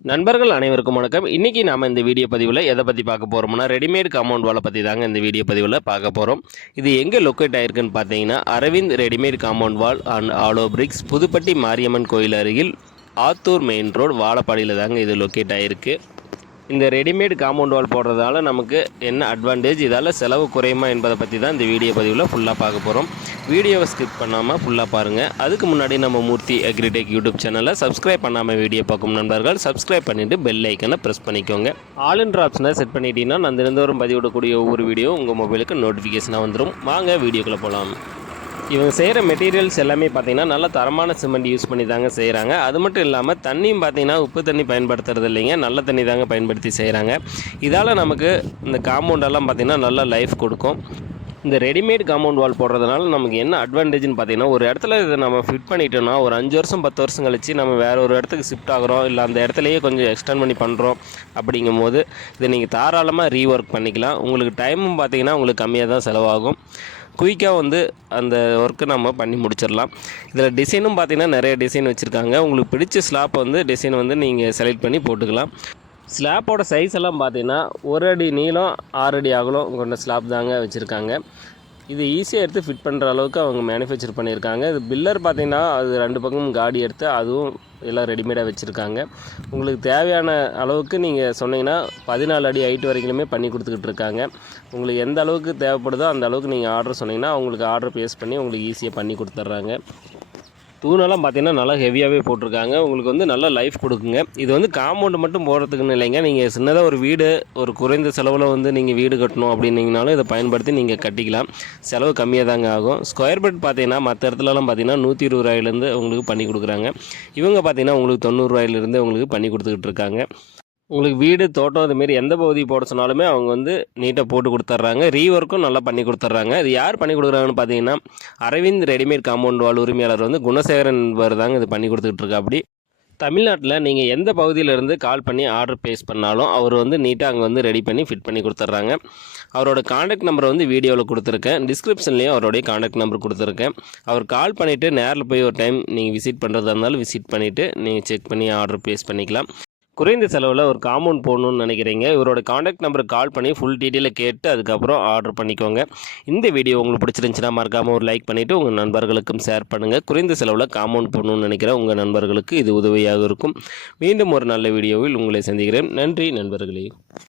நண்பர்கள் அனைவருக்கும் வணக்கம். இன்றைக்கி நாம் இந்த வீடியோ பதிவில் எதை பற்றி பார்க்க போகிறோம்னா ரெடிமேட் காம்பவுண்ட் வாலை பற்றி தாங்க இந்த வீடியோ பதிவில் பார்க்க போகிறோம் இது எங்கே லொக்கேட் ஆயிருக்குன்னு பார்த்தீங்கன்னா Aravind readymade compound wall and hollow bricks Pudupatti Mariamman கோயில் அருகில் ஆத்தூர் மெயின் ரோடு வாழப்பாடியில் தாங்க இது லொக்கேட் ஆகிருக்கு இந்த ரெடிமேட் காம்பவுண்ட் வால் போடுறதால நமக்கு என்ன அட்வான்டேஜ் இதால் செலவு குறையுமா என்பதை பற்றி தான் இந்த வீடியோ பதிவில் ஃபுல்லாக பார்க்க போகிறோம் வீடியோவை ஸ்கிப் பண்ணாமல் ஃபுல்லாக பாருங்கள் அதுக்கு முன்னாடி நம்ம மூர்த்தி அக்ரிடெக் யூடியூப் சேனலை சப்ஸ்கிரைப் பண்ணாமல் வீடியோ பார்க்கும் நண்பர்கள் சப்ஸ்கிரைப் பண்ணிவிட்டு பெல் ஐக்கனை ப்ரெஸ் பண்ணிக்கோங்க. ஆல் இன் ஆப்ஷனை செட் பண்ணிட்டீங்கன்னா நான் தினந்தோறும் பதிவிடக்கூடிய ஒவ்வொரு வீடியோ உங்கள் மொபைலுக்கு நோட்டிஃபிகேஷனாக வந்துடும் வாங்க வீடியோக்குள்ளே போகலாம் இவங்க செய்கிற மெட்டீரியல்ஸ் எல்லாமே பார்த்தீங்கன்னா நல்ல தரமான சிமெண்ட் யூஸ் பண்ணி தாங்க செய்கிறாங்க அது மட்டும் இல்லாமல் தண்ணியும் பார்த்தீங்கன்னா உப்பு தண்ணி பயன்படுத்துறது இல்லைங்க. நல்ல தண்ணி தாங்க பயன்படுத்தி செய்கிறாங்க இதால் நமக்கு இந்த காம்பவுண்டெல்லாம் பார்த்தீங்கன்னா நல்ல லைஃப் கொடுக்கும். இந்த ரெடிமேட் காம்பவுண்ட் வால் போடுறதுனால நமக்கு என்ன அட்வான்டேஜ்னு பார்த்தீங்கன்னா ஒரு இடத்துல இதை நம்ம ஃபிட் பண்ணிட்டோம்னா ஒரு அஞ்சு வருஷம் பத்து வருஷம் கழிச்சு நம்ம வேறு ஒரு இடத்துக்கு ஷிஃப்ட் ஆகுறோம் இல்லை அந்த இடத்துலையே கொஞ்சம் எக்ஸ்டெண்ட் பண்ணி பண்ணுறோம் அப்படிங்கும்போது இதை நீங்கள் தாராளமாக ரீஒர்க் பண்ணிக்கலாம். உங்களுக்கு டைமும் பார்த்தீங்கன்னா உங்களுக்கு கம்மியாக தான் செலவாகும். குயிக்காக வந்து அந்த ஒர்க்கை நம்ம பண்ணி முடிச்சிடலாம். இதில் டிசைனும் பார்த்தீங்கன்னா நிறைய டிசைன் வச்சுருக்காங்க. உங்களுக்கு பிடிச்ச ஸ்லாப் வந்து டிசைன் வந்து நீங்கள் செலக்ட் பண்ணி போட்டுக்கலாம். ஸ்லாப்போட சைஸ் எல்லாம் பார்த்தீங்கன்னா ஒரு அடி நீளம் ஆறு அடி அகலம் கொண்ட ஸ்லாப் தாங்க வச்சுருக்காங்க. இது ஈஸியாக எடுத்து ஃபிட் பண்ணுற அளவுக்கு அவங்க மேனுஃபேக்சர் பண்ணியிருக்காங்க. இது பில்லர் பார்த்திங்கன்னா அது ரெண்டு பக்கமும் காடி எடுத்து அதுவும் எல்லாம் ரெடிமேடாக வச்சுருக்காங்க. உங்களுக்கு தேவையான அளவுக்கு நீங்கள் சொன்னீங்கன்னா பதினாலு அடி ஹைட் வரைக்குமே பண்ணி கொடுத்துக்கிட்டு இருக்காங்க. உங்களுக்கு எந்த அளவுக்கு தேவைப்படுதோ அந்த அளவுக்கு நீங்கள் ஆர்டர் சொன்னீங்கன்னா அவங்களுக்கு ஆர்டர் பேஸ் பண்ணி உங்களுக்கு ஈஸியாக பண்ணி கொடுத்துட்றாங்க. தூணெல்லாம் பார்த்தீங்கன்னா நல்லா ஹெவியாகவே போட்டிருக்காங்க. உங்களுக்கு வந்து நல்ல லைஃப் கொடுக்குங்க. இது வந்து காம்பவுண்டு மட்டும் போடுறதுக்குன்னு இல்லைங்க. நீங்கள் சின்னதாக ஒரு வீடு ஒரு குறைந்த செலவில் வந்து நீங்கள் வீடு கட்டணும் அப்படின்னீங்கனாலும் இதை பயன்படுத்தி நீங்கள் கட்டிக்கலாம். செலவு கம்மியாக தாங்க ஆகும். ஸ்கொயர் ஃபீட் பார்த்தீங்கன்னா மற்ற இடத்துலலாம் பார்த்தீங்கன்னா நூற்றி இருபது ரூபாயிலேருந்து உங்களுக்கு பண்ணி கொடுக்குறாங்க. இவங்க பார்த்தீங்கன்னா உங்களுக்கு தொண்ணூறுரூவாயிலேருந்து உங்களுக்கு பண்ணி கொடுத்துக்கிட்டு இருக்காங்க. உங்களுக்கு வீடு தோட்டம் இதுமாரி எந்த பகுதி போட சொன்னாலுமே அவங்க வந்து நீட்டாக போட்டு கொடுத்துட்றாங்க ரீஒர்க்கும் நல்லா பண்ணி கொடுத்துட்றாங்க இது யார் பண்ணி கொடுக்குறாங்கன்னு பார்த்தீங்கன்னா அரவிந்த் ரெடிமேட் காம்பவுண்ட் வால் உரிமையாளர் வந்து குணசேகரன் என்பவர் தாங்க இது பண்ணி கொடுத்துக்கிட்டு இருக்கா அப்படி தமிழ்நாட்டில் நீங்கள் எந்த பகுதியிலேருந்து கால் பண்ணி ஆர்டர் பேஸ் பண்ணாலும் அவர் வந்து நீட்டாக அங்கே வந்து ரெடி பண்ணி ஃபிட் பண்ணி கொடுத்துட்றாங்க அவரோட காண்டாக்ட் நம்பர் வந்து வீடியோவில் கொடுத்துருக்கேன். டிஸ்கிரிப்ஷன்லேயும் அவருடைய காண்டாக்ட் நம்பர் கொடுத்துருக்கேன். அவர் கால் பண்ணிவிட்டு நேரில் போய் ஒரு டைம் நீங்கள் விசிட் பண்ணுறதா இருந்தாலும் விசிட் பண்ணிவிட்டு நீங்கள் செக் பண்ணி ஆர்டர் பேஸ் பண்ணிக்கலாம். குறைந்த செலவில் ஒரு காம்பவுண்ட் போடணும்னு நினைக்கிறீங்க. இவரோட காண்டாக்ட் நம்பருக்கு கால் பண்ணி ஃபுல் டீட்டெயிலை கேட்டு அதுக்கப்புறம் ஆர்டர் பண்ணிக்கோங்க. இந்த வீடியோ உங்களுக்கு பிடிச்சிருந்துச்சுன்னா மறக்காமல் ஒரு லைக் பண்ணிவிட்டு உங்கள் நண்பர்களுக்கும் ஷேர் பண்ணுங்கள் குறைந்த செலவில் காம்பவுண்ட் போடணும்னு நினைக்கிற உங்கள் நண்பர்களுக்கு இது உதவியாக இருக்கும். மீண்டும் ஒரு நல்ல வீடியோவில் உங்களை சந்திக்கிறேன். நன்றி நண்பர்களே.